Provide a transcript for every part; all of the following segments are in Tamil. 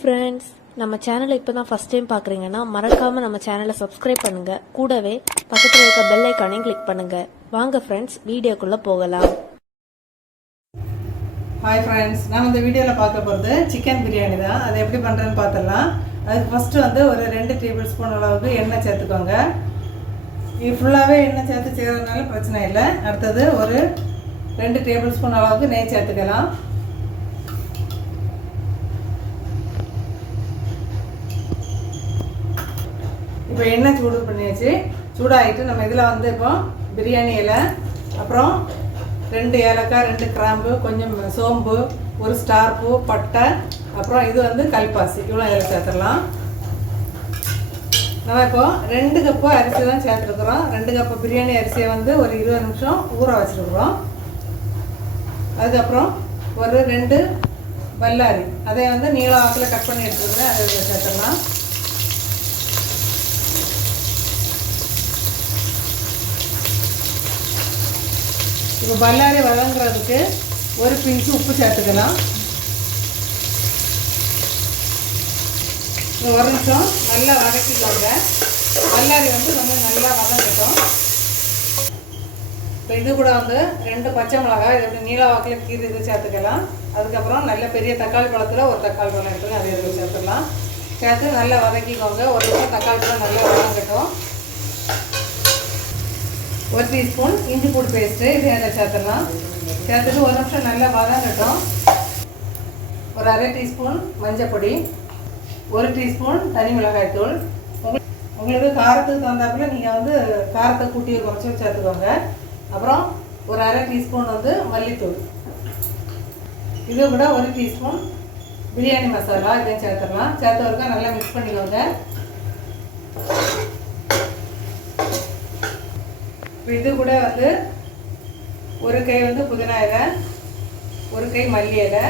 ஃப்ரெண்ட்ஸ் நம்ம சேனலை இப்போ தான் ஃபஸ்ட் டைம் பார்க்குறீங்கன்னா மறக்காமல் நம்ம சேனலை சப்ஸ்கிரைப் பண்ணுங்கள் கூடவே பக்கத்தில் இருக்க பெல் ஐக்கானையும் கிளிக் பண்ணுங்கள் வாங்க ஃப்ரெண்ட்ஸ் வீடியோக்குள்ளே போகலாம். ஹாய் ஃப்ரெண்ட்ஸ் நான் இந்த வீடியோவில் பார்க்க போகிறது சிக்கன் பிரியாணி தான். அதை எப்படி பண்ணுறேன்னு பார்த்துடலாம். அதுக்கு ஃபஸ்ட்டு வந்து ஒரு ரெண்டு டேபிள் ஸ்பூன் அளவுக்கு எண்ணெய் சேர்த்துக்கோங்க. இது ஃபுல்லாகவே எண்ணெய் சேர்த்து செய்கிறதுனால பிரச்சனை இல்லை. அடுத்தது ஒரு ரெண்டு டேபிள் ஸ்பூன் அளவுக்கு நெய் சேர்த்துக்கலாம். இப்போ எண்ணெய் சூடு பண்ணியாச்சு. சூடாகிட்டு நம்ம இதில் வந்து இப்போ பிரியாணி இலை அப்புறம் ரெண்டு ஏலக்காய் ரெண்டு கிராம்பு கொஞ்சம் சோம்பு ஒரு ஸ்டார் பூ பட்டை அப்புறம் இது வந்து கல்பாசி. இவ்வளோ இதில் சேர்த்துடலாம். நம்ம இப்போ ரெண்டு கப்பு அரிசி தான் சேர்த்துருக்குறோம். ரெண்டு கப்பு பிரியாணி அரிசியை வந்து ஒரு இருபது நிமிஷம் ஊற வச்சுருக்குறோம். அதுக்கப்புறம் ஒரு ரெண்டு பல்லாரி அதை வந்து நீள வாக்கில் கட் பண்ணி எடுத்துருக்குறேன் அதை சேர்த்துடலாம். பல்லாரி வதங்குறதுக்கு ஒரு பிஞ்சு உப்பு சேர்த்துக்கலாம். ஒரு நிமிஷம் நல்லா வதக்கிக்கோங்க. பல்லாரி வந்து ரொம்ப நல்லா வதங்கட்டும். இப்போ இது கூட வந்து ரெண்டு பச்சை மிளகாய் இது எப்படி நீல வாக்கில் கீரை இது சேர்த்துக்கலாம். அதுக்கப்புறம் நல்ல பெரிய தக்காளி பழத்தில் ஒரு தக்காளி பழம் எடுத்து நிறைய இது சேர்த்துக்கலாம். சேர்த்து நல்லா வதக்கிக்கோங்க. ஒரு நிமிஷம் தக்காளி பழம் நல்லா வதங்கட்டும். ஒரு டீஸ்பூன் இஞ்சி பூடு பேஸ்ட்டு இது அதில் சேர்த்துடலாம். சேர்த்துட்டு ஒரு நிமிஷம் நல்லா வதங்கட்டும். ஒரு அரை டீஸ்பூன் மஞ்சள் பொடி ஒரு டீஸ்பூன் தனி மிளகாய் தூள். உங்களுக்கு உங்களுக்கு காரத்துக்கு தகுந்தாப்புல நீங்கள் வந்து காரத்தை கூட்டி குறைச்சி சேர்த்துக்கோங்க. அப்புறம் ஒரு அரை டீஸ்பூன் வந்து மல்லித்தூள். இது கூட ஒரு டீஸ்பூன் பிரியாணி மசாலா இதையும் சேர்த்துடலாம். சேர்த்து நல்லா மிக்ஸ் பண்ணிக்கோங்க. இது கூட வந்து ஒரு கை வந்து புதினா இலை ஒரு கை மல்லி இலை.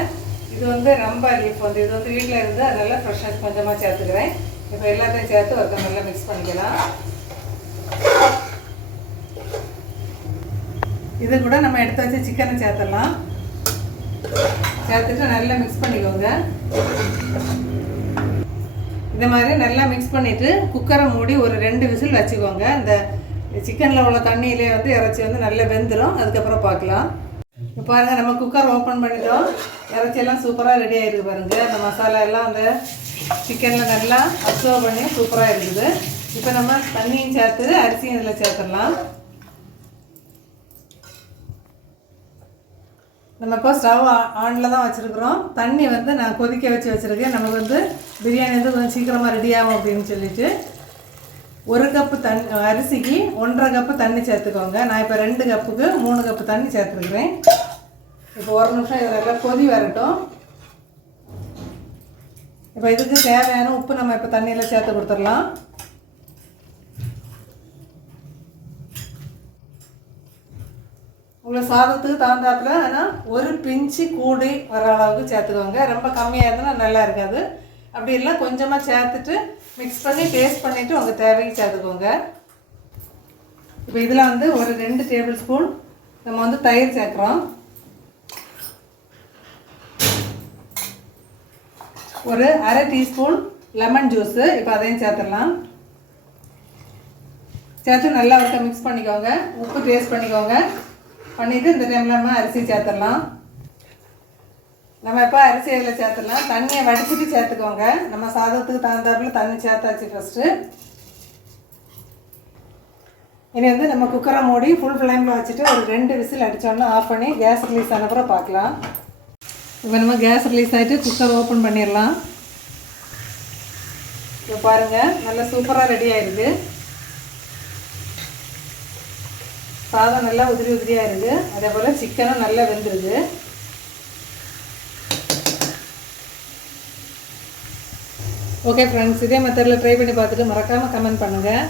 இது வந்து ரம்பா லீஃப் வந்து இது வந்து வீட்டில் இருந்து அதனால ஃப்ரெஷ்னஸ் கொஞ்சமாக சேர்த்துக்கிறேன். இப்போ எல்லாத்தையும் சேர்த்து ஒருத்தர் நல்லா மிக்ஸ் பண்ணிக்கலாம். இது கூட நம்ம எடுத்து வச்சு சிக்கனை சேர்த்துடலாம். சேர்த்துட்டு நல்லா மிக்ஸ் பண்ணிக்கோங்க. இந்த மாதிரி நல்லா மிக்ஸ் பண்ணிவிட்டு குக்கரை மூடி ஒரு ரெண்டு விசில் வச்சுக்கோங்க. இந்த சிக்கனில் உள்ள தண்ணியிலே வந்து இறைச்சி வந்து நல்லா வெந்துடும் அதுக்கப்புறம் பார்க்கலாம். இப்போ பாருங்கள் நம்ம குக்கர் ஓப்பன் பண்ணிட்டோம். இறைச்சியெல்லாம் சூப்பராக ரெடி ஆகிருக்கு பாருங்கள் அந்த மசாலா எல்லாம் அந்த சிக்கனில் நல்லா அப்சர்வ் பண்ணி சூப்பராக இருக்குது. இப்போ நம்ம தண்ணியும் சேர்த்து அரிசியும் இதில் சேர்த்துடலாம். நம்ம இப்போ ஸ்டவ் ஆனில் தான் வச்சுருக்குறோம். தண்ணி வந்து நான் கொதிக்க வச்சு வச்சுருக்கேன். நமக்கு வந்து பிரியாணி வந்து கொஞ்சம் சீக்கிரமாக ரெடி ஆகும் அப்படின்னு சொல்லிட்டு. ஒரு கப்பு தண்ணி அரிசிக்கு ஒன்றரை கப்பு தண்ணி சேர்த்துக்கோங்க. நான் இப்போ ரெண்டு கப்புக்கு மூணு கப்பு தண்ணி சேர்த்துருக்குறேன். இப்போ ஒரு நிமிஷம் இது நல்லா கொதி வரட்டும். இப்போ இதுக்கு தேவையான உப்பு நம்ம இப்போ தண்ணியில் சேர்த்து கொடுத்துடலாம். உங்களை சாதத்துக்கு தகுந்தாப்புல ஆனால் ஒரு பிஞ்சு கூடி வர அளவுக்கு சேர்த்துக்கோங்க. ரொம்ப கம்மியாக இருந்தால் நல்லா இருக்காது. அப்படி இல்லை கொஞ்சமாக சேர்த்துட்டு மிக்ஸ் பண்ணி பேஸ்ட் பண்ணிவிட்டு உங்கள் தேவைக்கு சேர்த்துக்கோங்க இப்போ இதில் வந்து ஒரு ரெண்டு டேபிள் ஸ்பூன் நம்ம வந்து தயிர் சேர்க்குறோம். ஒரு அரை டீஸ்பூன் லெமன் ஜூஸு இப்போ அதையும் சேர்த்துடலாம். சேர்த்து நல்லா ஒருக்க மிக்ஸ் பண்ணிக்கோங்க. உப்பு டேஸ்ட் பண்ணிக்கோங்க. பண்ணிவிட்டு இந்த டைமில் நம்ம அரிசி சேர்த்துடலாம். நம்ம இப்போ அரிசி இதில் சேர்த்துடலாம் தண்ணியை வடிச்சிட்டு சேர்த்துக்கோங்க. நம்ம சாதத்துக்கு தகுந்தாப்புல தண்ணி சேர்த்தாச்சு ஃபஸ்ட்டு இனி வந்து நம்ம குக்கரை மூடி ஃபுல் ஃப்ளேமில் வச்சுட்டு ஒரு ரெண்டு விசில் அடித்தோன்னா ஆஃப் பண்ணி கேஸ் ரிலீஸ் ஆனப்புறம் பார்க்கலாம். இப்போ நம்ம கேஸ் ரிலீஸ் ஆகிட்டு குக்கர் ஓப்பன் பண்ணிடலாம். இப்போ பாருங்கள் நல்லா சூப்பராக ரெடி ஆயிருக்கு. சாதம் நல்லா உதிரி உதிரியாக இருக்குது அதே போல் சிக்கனும் நல்லா வெந்துருது ஓகே ஃப்ரெண்ட்ஸ் இதே மெத்தடில் ட்ரை பண்ணி பார்த்துட்டு மறக்காமல் கமெண்ட் பண்ணுங்கள்